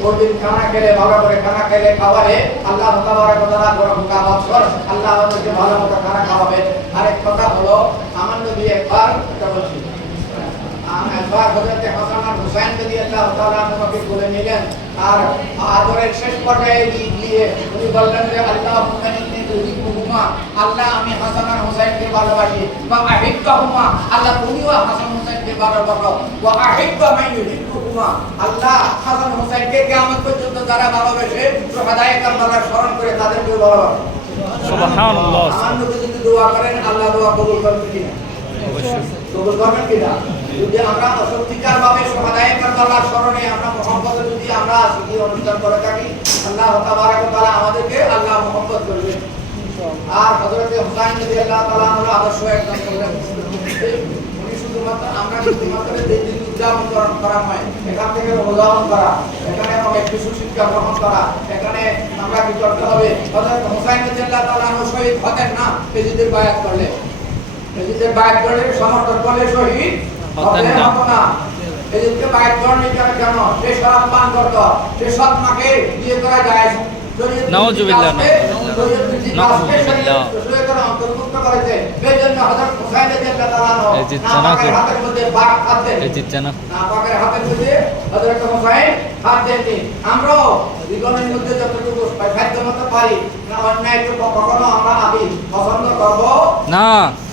প্রতিদিন খানা খেলে ভালো করে খানা খেলে খাওয়ালে আল্লাহ তাবারক ওয়া তাআলা বড় বছর আল্লাহ আমাদেরকে ভালো মতো খানা খাওয়াবে। আরেক কথা হলো আমার নবী একবার এটা বলছি একবার হযরত হাসান আর হুসাইন রাদিয়াল্লাহু তাআলা আমাকে বলে নিলেন আর আদরের শেষ পর্যায়ে গিয়ে উনি বললেন যে আল্লাহুম্মা ইন্নী উহিব্বুহুমা, আল্লাহ আমি হাসান আর হুসাইনকে ভালোবাসি, বা আহিব্বুহুমা, আল্লাহ তুমিও হাসান হুসাইনকে ভালোবাসো, ওয়া আহিব্বু মান ইউহিব্বুহুমা, আল্লাহ হাসান হুসাইনকে কিয়ামত পর্যন্ত যারা ভালোবাসে শুহাদায়ে কারবালার স্মরণ করে তাদেরকে ভালোবাসো। সুবহানাল্লাহ। আমার নবী যদি দোয়া করেন আল্লাহ দোয়া কবুল করবেন কিনা? অবশ্যই কবুল করবেন কিনা? যদি আমরা সত্যিকার ভাবে শুহাদায়ে কারবালার স্মরণে আমরা মুহাম্মদে যদি আমরা আজকে অনুষ্ঠান করে থাকি আল্লাহ তাবারক ওয়া তাআলা আমাদেরকে আল্লাহ মুহাম্মদ করবেন। আর হযরত হুসাইন রাদিয়াল্লাহু তাআলা আমরা আদর্শ একদম করলেন। উনি শুধুমাত্র দিন উদযাপন করা হয়, এখান থেকে অনুধাবন করা, এখানে আমাকে কিছু শিক্ষা গ্রহণ করা, এখানে আমরা কি করতে হবে? হযরত হুসাইন রাদিয়াল্লাহু তাআলা শহীদ হতেন না, এজিদের বায়াত করলে, এজিদের বায়াত করলে সমর্থন করলে শহীদ হতেন না। এজিদকে বায়াত করলে কেন? সে শরাব পান করত, সে সৎ মাকে বিয়ে করা যায়। নাউজুবিল্লাহ, নাউজুবিল্লাহ। অন্তর্ভুক্ত করেছে সেজন্য হযরত হুসাইন রাদিয়াল্লাহু তাআলা নাপাকের হাতের মধ্যে বাঘ খাচ্ছে, নাপাকের হাতের মধ্যে হযরত হুসাইন হাত দেননি। আমরাও জীবনের মধ্যে যতটুকু সাধ্যমতো পারি না অন্যায় তো কখনো আমরা আদি পছন্দ করব না,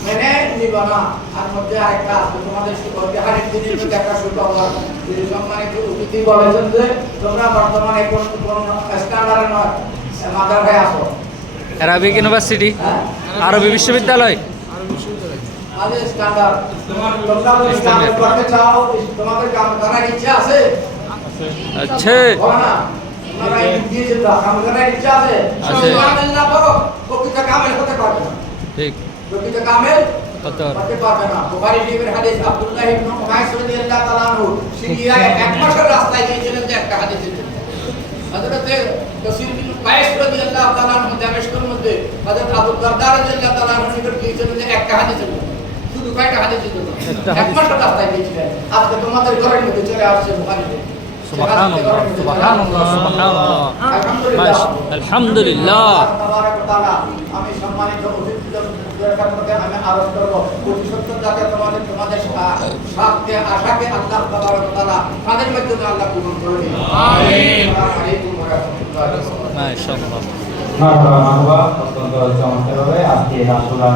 মেনে নিব না। আর মধ্যে আরেকটা আছে তোমাদের শিক্ষককে আরেক দিনের মধ্যে একটা সুখবর যে সম্মানিত অতিথি বলেছেন যে তোমরা বর্তমানে কোন স্ট্যান্ডার্ডে নয় মাদার ভাই আসো আরবিক ইউনিভার্সিটি, আরবি বিশ্ববিদ্যালয়, আরে স্ট্যান্ডার্ড তোমার তোমরা করতে চাও, তোমাদের কাম করার ইচ্ছা আছে? আচ্ছা বলো না তোমরা এই দিয়ে যে কাম করার ইচ্ছা আছে, সুবহানাল্লাহ না করো প্রকৃত কামেল হতে পারবে না। ঠিক, প্রকৃত কামেল হতে পারবে না। বুখারী শরীফের হাদিস আব্দুল্লাহ ইবনে উমাইস রাদিয়াল্লাহু তাআলা আনহু সিরিয়ায় এক মাসের রাস্তায় গিয়েছিলেন যে একটা হাদিস ছিল। হযরত কাসির বিন কায়েস রাদিয়াল্লাহু তাআলা আনহু দামেস্কের মধ্যে হযরত আবু দারদা রাদিয়াল্লাহু তাআলা আনহু নিকট গিয়েছিলেন যে একটা হাদিস ছিল, শুধু কয়টা হাদিস ছিল? এক মাসের রাস্তায় গিয়েছিলেন। আজকে তোমাদের ঘরের মধ্যে চলে আসছে বুখারীতে। সুবহানাল্লাহ, সুবহানাল্লাহ, সুবহানাল্লাহ, আলহামদুলিল্লাহ। তাবারাক ওয়া তাআলা আমি সম্মানিত অতিথিদের কাছে আমি আরজ করব প্রতিশত যাতে তোমাদের সাথে আশাকে আল্লাহ তাবারাক ওয়া তাআলা তাদের মাধ্যমে আল্লাহ পূরণ করে দিন। আমিন। আসসালামু আলাইকুম ওয়া রাহমাতুল্লাহি ওয়া বারাকাতুহু। মাশাআল্লাহ, মাশাআল্লাহ, অত্যন্ত চমৎকার ভাবে আজকে রাসূলুল্লাহ